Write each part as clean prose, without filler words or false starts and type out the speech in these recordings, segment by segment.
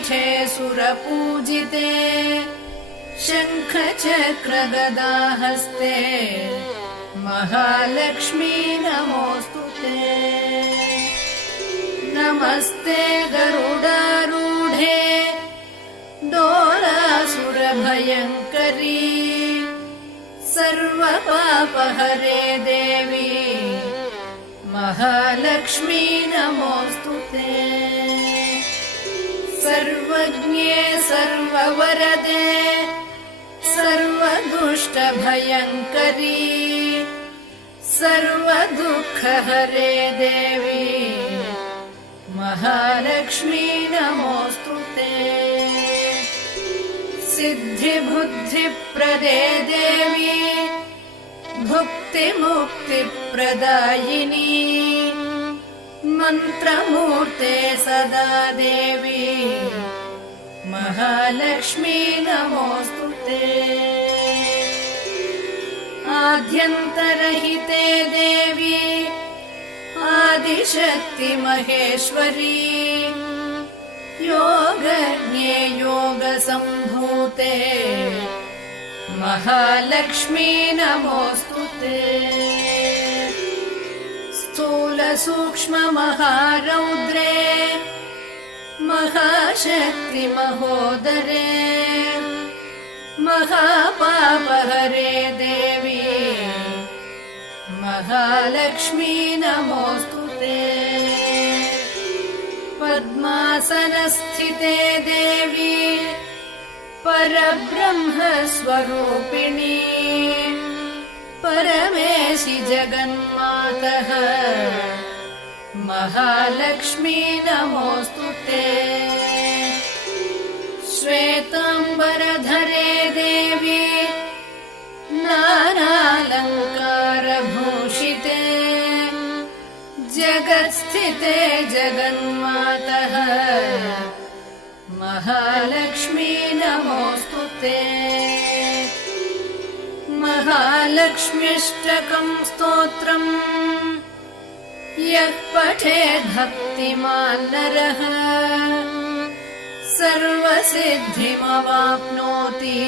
पीठे सुरपूजिते शङ्खचक्रगदाहस्ते महालक्ष्मी नमोऽस्तुते। नमस्ते गरुडारूढे डोलासुरभयङ्करी सर्वपापहरे देवी महालक्ष्मी नमोऽस्तुते। सर्वज्ञे सर्ववरदे सर्वदुष्टभयङ्करी सर्वदुःखहरे देवी महालक्ष्मी नमोऽस्तुते। सिद्धिबुद्धिप्रदे देवी भुक्तिमुक्तिप्रदायिनी मन्त्रमूर्ते सदा देवी महालक्ष्मी नमोऽस्तुते। आद्यन्तरहिते देवी आदिशक्ति महेश्वरी योगज्ञे योगसम्भूते महालक्ष्मी नमोऽस्तुते। स्थूलसूक्ष्ममहारौद्रे महाशक्ति महोदरे महापापहरे देवी महालक्ष्मी नमोऽस्तुते। पद्मासनस्थिते देवी परब्रह्मस्वरूपिणी परमेशि जगन्मातः महालक्ष्मी नमोऽस्तुते। श्वेताम्बरधरे देवी नानालङ्कारभूषिते जगत्स्थिते जगन्मातः महालक्ष्मी नमोऽस्तुते। महालक्ष्म्यष्टकम् स्तोत्रम् यः पठेत् भक्तिमान् नरः सर्वसिद्धिमवाप्नोति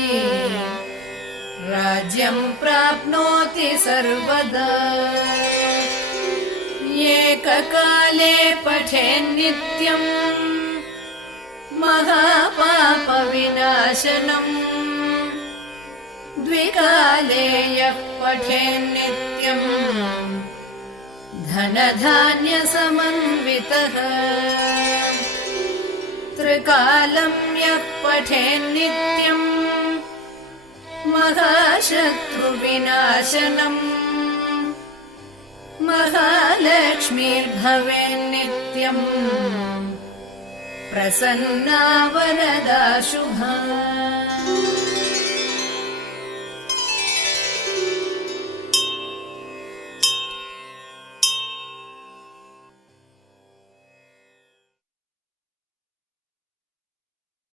राज्यम् प्राप्नोति सर्वदा। एककाले पठेन्नित्यम् महापापविनाशनम् द्विकाले यः पठेन्नित्यम् धनधान्यसमन्वितः त्रिकालं यः पठेन्नित्यम् महाशत्रुविनाशनम् महालक्ष्मीर्भवेन्नित्यम् प्रसन्ना वरदा शुभा।